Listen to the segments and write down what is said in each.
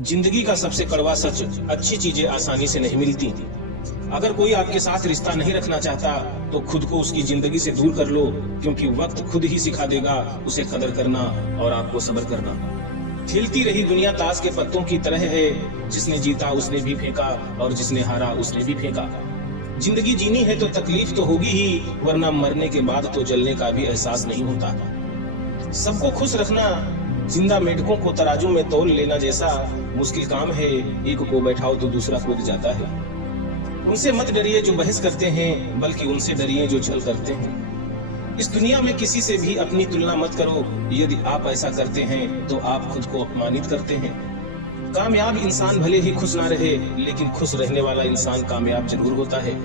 जिंदगी का सबसे कड़वा सच, अच्छी चीजें आसानी से नहीं मिलती। अगर कोई आपके साथ रिश्ता नहीं रखना चाहता तो खुद को उसकी जिंदगी से दूर कर लो, क्योंकि वक्त खुद ही सिखा देगा उसे कदर करना और आपको सब्र करना। खेलती रही दुनिया ताश के पत्तों की तरह है, जिसने जीता उसने भी फेंका और जिसने हारा उसने भी फेंका। जिंदगी जीनी है तो तकलीफ तो होगी ही, वरना मरने के बाद तो जलने का भी एहसास नहीं होता। सबको खुश रखना जिंदा मेढकों को तराजू में तोल लेना जैसा मुश्किल काम है। एक को बैठाओ तो दूसरा कूद जाता है। उनसे मत डरिए जो बहस करते हैं, बल्कि उनसे डरिए जो छल करते हैं। इस दुनिया में किसी से भी अपनी तुलना मत करो। यदि आप ऐसा करते हैं तो आप खुद को अपमानित करते हैं। कामयाब इंसान भले ही खुश ना रहे, लेकिन खुश रहने वाला इंसान कामयाब जरूर होता है।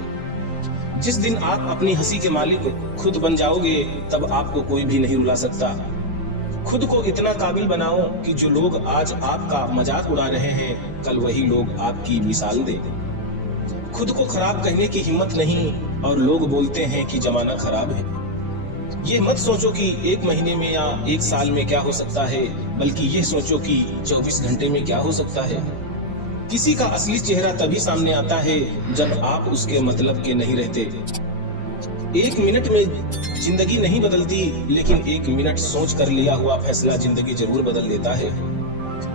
जिस दिन आप अपनी हंसी के मालिक खुद बन जाओगे, तब आपको कोई भी नहीं रुला सकता। खुद को इतना काबिल बनाओ कि जो लोग आज आपका मजाक उड़ा रहे हैं, कल वही लोग आपकी मिसाल दे। खुद को खराब कहने की हिम्मत नहीं, और लोग बोलते हैं कि जमाना खराब है। ये मत सोचो कि एक महीने में या एक साल में क्या हो सकता है, बल्कि ये सोचो कि 24 घंटे में क्या हो सकता है। किसी का असली चेहरा तभी सामने आता है जब आप उसके मतलब के नहीं रहते। एक मिनट में जिंदगी नहीं बदलती, लेकिन एक मिनट सोच कर लिया हुआ फैसला जिंदगी जरूर बदल देता है।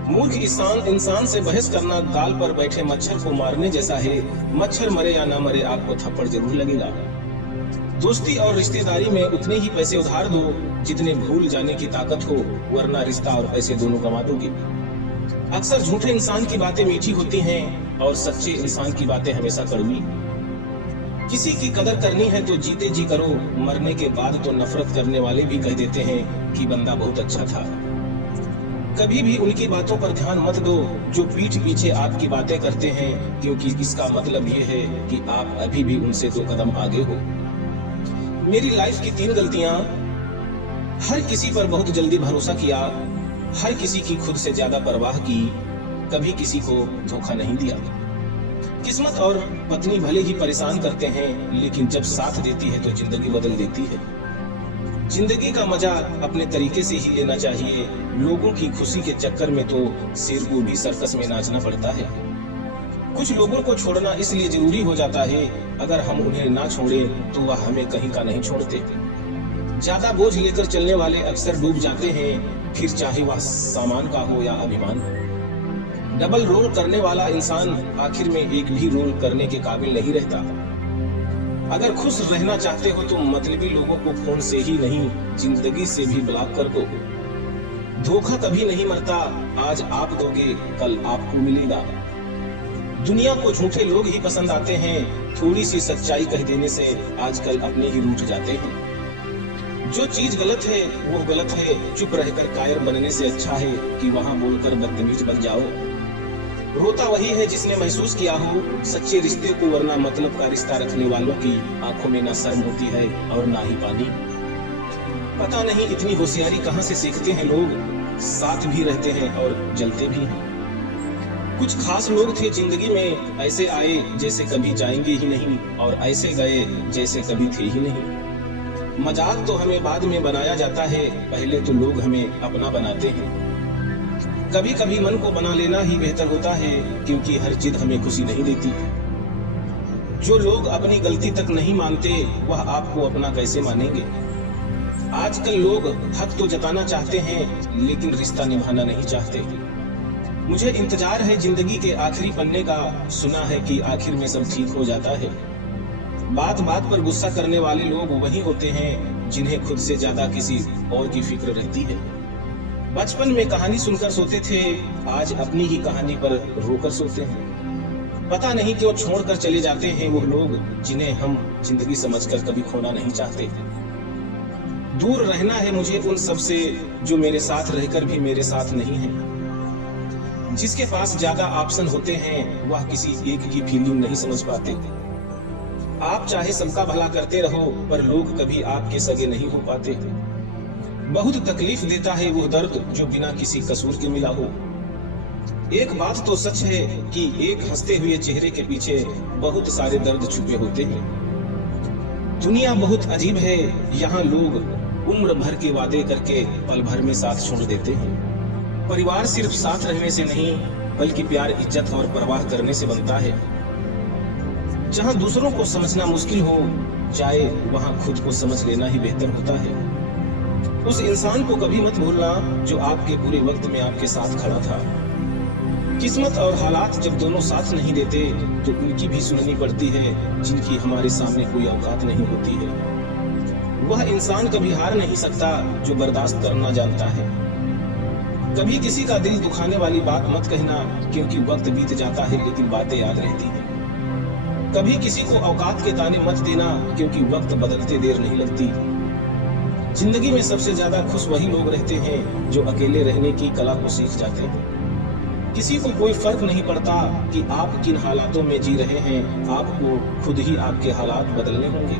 मूर्ख इंसान से बहस करना गाल पर बैठे मच्छर को मारने जैसा है। मच्छर मरे या ना मरे, आपको थप्पड़ जरूर लगेगा। दोस्ती और रिश्तेदारी में उतने ही पैसे उधार दो जितने भूल जाने की ताकत हो, वरना रिश्ता और पैसे दोनों गंवा दोगे। अक्सर झूठे इंसान की बातें मीठी होती हैं और सच्चे इंसान की बातें हमेशा कड़वी। किसी की कदर करनी है तो जीते जी करो, मरने के बाद तो नफरत करने वाले भी कह देते हैं कि बंदा बहुत अच्छा था। कभी भी उनकी बातों पर ध्यान मत दो जो पीठ पीछे आपकी बातें करते हैं, क्योंकि इसका मतलब ये है कि आप अभी भी उनसे 2 कदम आगे हो। मेरी लाइफ की 3 गलतियां। हर किसी पर बहुत जल्दी भरोसा किया, हर किसी की खुद से ज्यादा परवाह की, कभी किसी को धोखा नहीं दिया। किस्मत और पत्नी भले ही परेशान करते हैं, लेकिन जब साथ देती है तो जिंदगी बदल देती है। जिंदगी का मजा अपने तरीके से ही लेना चाहिए। लोगों की खुशी के चक्कर में तो शेर को भी सर्कस में नाचना पड़ता है। कुछ लोगों को छोड़ना इसलिए जरूरी हो जाता है, अगर हम उन्हें ना छोड़े तो वह हमें कहीं का नहीं छोड़ते। ज्यादा बोझ लेकर चलने वाले अक्सर डूब जाते हैं, फिर चाहे वह सामान का हो या अभिमान। डबल रोल करने वाला इंसान आखिर में एक भी रोल करने के काबिल नहीं रहता। अगर खुश रहना चाहते हो तो मतलबी लोगों को फोन से ही नहीं, जिंदगी से भी ब्लॉक कर दो। धोखा कभी नहीं मरता, आज आप दोगे कल आपको मिलेगा। दुनिया को झूठे लोग ही पसंद आते हैं, थोड़ी सी सच्चाई कह देने से आजकल अपने ही रूठ जाते हैं। जो चीज गलत है वो गलत है, चुप रहकर कायर बनने से अच्छा है कि वहां बोलकर बदतमीज बन जाओ। रोता वही है जिसने महसूस किया हो सच्चे रिश्ते को, वरना मतलब का रिश्ता रखने वालों की आंखों में ना शर्म होती है और ना ही पानी। पता नहीं इतनी होशियारी कहां से सीखते हैं लोग, साथ भी रहते हैं और जलते भी हैं। कुछ खास लोग थे जिंदगी में, ऐसे आए जैसे कभी जाएंगे ही नहीं, और ऐसे गए जैसे कभी थे ही नहीं। मजाक तो हमें बाद में बनाया जाता है, पहले तो लोग हमें अपना बनाते हैं। कभी कभी मन को बना लेना ही बेहतर होता है, क्योंकि हर जिद हमें खुशी नहीं देती। जो लोग अपनी गलती तक नहीं मानते, वह आपको अपना कैसे मानेंगे। आजकल लोग हक तो जताना चाहते हैं, लेकिन रिश्ता निभाना नहीं चाहते। मुझे इंतजार है जिंदगी के आखिरी पन्ने का, सुना है कि आखिर में सब ठीक हो जाता है। बात बात पर गुस्सा करने वाले लोग वही होते हैं जिन्हें खुद से ज्यादा किसी और की फिक्र रहती है। बचपन में कहानी सुनकर सोते थे, आज अपनी ही कहानी पर रोकर सोते हैं। पता नहीं क्यों छोड़कर चले जाते हैं वो लोग जिन्हें हम जिंदगी समझकर कभी खोना नहीं चाहते। दूर रहना है मुझे उन सब से जो मेरे साथ रहकर भी मेरे साथ नहीं है। जिसके पास ज्यादा ऑप्शन होते हैं, वह किसी एक की फीलिंग नहीं समझ पाते। आप चाहे सबका भला करते रहो, पर लोग कभी आपके सगे नहीं हो पाते। बहुत तकलीफ देता है वो दर्द जो बिना किसी कसूर के मिला हो। एक बात तो सच है कि एक हंसते हुए चेहरे के पीछे बहुत सारे दर्द छुपे होते हैं। दुनिया बहुत अजीब है, यहाँ लोग उम्र भर के वादे करके पल भर में साथ छोड़ देते हैं। परिवार सिर्फ साथ रहने से नहीं, बल्कि प्यार इज्जत और परवाह करने से बनता है। जहां दूसरों को समझना मुश्किल हो जाए, वहां खुद को समझ लेना ही बेहतर होता है। उस इंसान को कभी मत भूलना जो आपके बुरे वक्त में आपके साथ खड़ा था। किस्मत और हालात जब दोनों साथ नहीं देते तो उनकी भी सुननी पड़ती है जिनकी हमारे सामने कोई औकात नहीं होती है। वह इंसान कभी हार नहीं सकता जो बर्दाश्त करना जानता है। कभी किसी का दिल दुखाने वाली बात मत कहना, क्योंकि वक्त बीत जाता है लेकिन बातें याद रहती हैं। कभी किसी को औकात के ताने मत देना, क्योंकि वक्त बदलते देर नहीं लगती। जिंदगी में सबसे ज्यादा खुश वही लोग रहते हैं जो अकेले रहने की कला को सीख जाते हैं। किसी को कोई फर्क नहीं पड़ता कि आप किन हालातों में जी रहे हैं, आपको खुद ही आपके हालात बदलने होंगे।